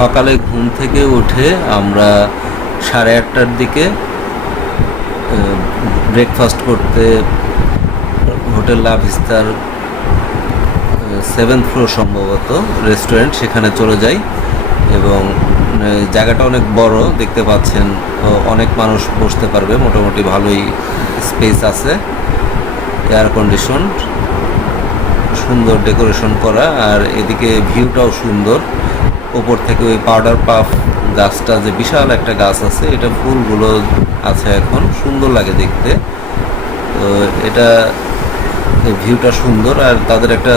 সকালে ঘুম থেকে উঠে আমরা সাড়ে আটটার দিকে ব্রেকফাস্ট করতে, হোটেল লাভ ভিস্তার সেভেন্থ ফ্লোর সম্ভবত রেস্টুরেন্ট সেখানে চলে যাই এবং জায়গাটা অনেক বড়, দেখতে পাচ্ছেন অনেক মানুষ বসতে পারবে, মোটামুটি ভালোই স্পেস আছে এয়ার কন্ডিশন সুন্দর ডেকোরেশন করা, আর এদিকে ভিউটাও সুন্দর। ওপর থেকে ওই পাউডার পাফ গাছটা যে বিশাল একটা গাছ আছে, এটা ফুলগুলো আছে এখন, সুন্দর লাগে দেখতে। তো এটা ভিউটা সুন্দর। আর তাদের একটা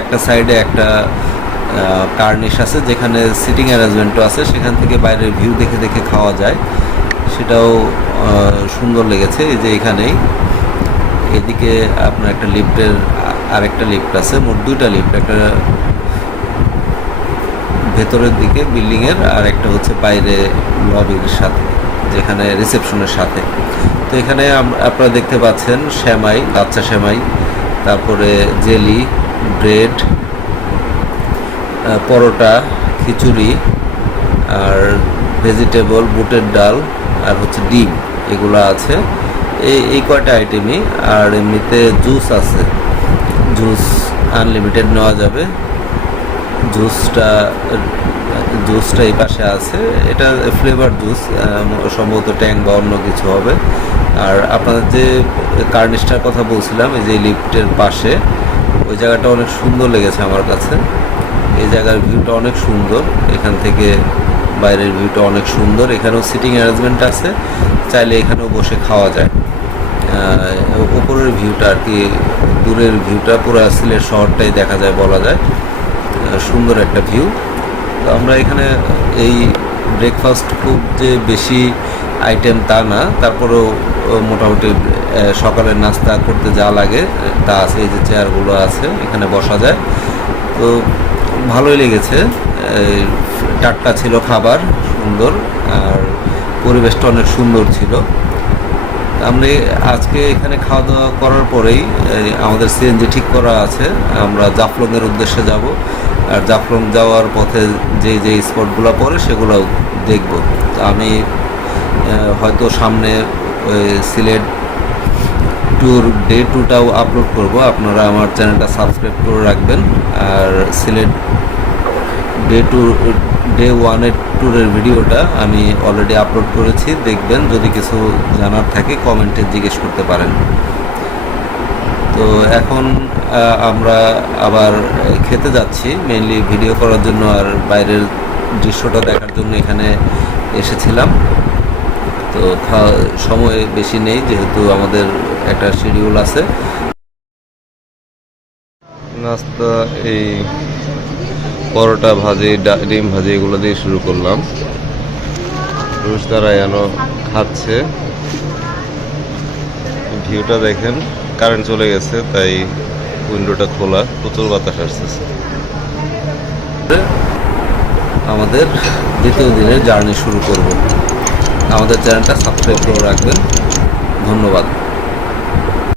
একটা সাইডে একটা কার্নিশ আছে, যেখানে সিটিং অ্যারেঞ্জমেন্টও আছে। সেখান থেকে বাইরের ভিউ দেখে দেখে খাওয়া যায়। সেটাও সুন্দর লেগেছে এই যে এখানেই। এদিকে আপনার একটা লিফটের আরেকটা লিফট আছে, মোট দুইটা লিফট একটা ভেতরের দিকে, বিল্ডিংয়ের, আর একটা হচ্ছে বাইরে লবির সাথে, যেখানে রিসেপশনের সাথে। তো এখানে আপনারা দেখতে পাচ্ছেন শ্যামাই, বাচ্চা শ্যামাই, তারপরে জেলি, ব্রেড পরোটা, খিচুড়ি, আর ভেজিটেবল বুটের ডাল, আর হচ্ছে ডিম, এগুলো আছে। এই এই কয়টা আইটেমই আর এমনিতে জুস আছে। জুস আনলিমিটেড নেওয়া যাবে। জুসটা জুসটা এই পাশে আছে। এটা ফ্লেভার জুস সম্ভবত ট্যাং বা অন্য কিছু হবে। আর আপনাদের যে কার্নিশটার কথা বলছিলাম এই যে লিফটের পাশে ওই জায়গাটা অনেক সুন্দর লেগেছে আমার কাছে। এই জায়গার ভিউটা অনেক সুন্দর। এখান থেকে বাইরের ভিউটা অনেক সুন্দর। এখানেও সিটিং অ্যারেঞ্জমেন্ট আছে। চাইলে এখানেও বসে খাওয়া যায়। আহ, উপরের ভিউটা আর কি দূরের ভিউটা পুরো সিলেট শহরটাই দেখা যায় বলা যায়। সুন্দর একটা ভিউ তো আমরা এখানে এই ব্রেকফাস্ট খুব যে বেশি আইটেম তা না, তারপরেও মোটামুটি সকালের নাস্তা করতে যা লাগে, তা আছে, এই যে চেয়ারগুলো আছে, এখানে বসা যায়। তো ভালোই লেগেছে টাটকা ছিল খাবার, সুন্দর, আর পরিবেশটা অনেক সুন্দর ছিল। আমরা আজকে এখানে খাওয়া দাওয়া করার পরেই আমাদের সিএনজি ঠিক করা আছে। আমরা জাফলংয়ের উদ্দেশ্যে যাব। আর জাফলং যাওয়ার পথে যে যে স্পটগুলো পড়ে সেগুলো দেখব। আমি হয়তো সামনে সিলেট ট্যুর, ডে টুটাও আপলোড করব। আপনারা আমার চ্যানেলটা সাবস্ক্রাইব করে রাখবেন। আর সিলেট ডে টু ডে ওয়ানের ট্যুরের ভিডিওটা আমি অলরেডি আপলোড করেছি। দেখবেন, যদি কিছু জানার থাকে কমেন্টে জিজ্ঞেস করতে পারেন। তো এখন আমরা আবার খেতে যাচ্ছি। মেনলি ভিডিও করার জন্য আর বাইরের দৃশ্যটা দেখার জন্য এখানে এসেছিলাম। তো সময় বেশি নেই, যেহেতু আমাদের একটা শিডিউল আছে। নাস্তা এই পরোটা ভাজি ডিম ভাজি এগুলো দিয়ে শুরু করলাম। দ্বারা যেন খাচ্ছে। ভিউটা দেখেন কারেন্ট চলে গেছে, তাই উইন্ডোটা খোলা, প্রচুর বাতাস আসতেছে। আমাদের দ্বিতীয় দিনের জার্নি শুরু করব। আমাদের চ্যানেলটা সাবস্ক্রাইব করে রাখবেন। ধন্যবাদ।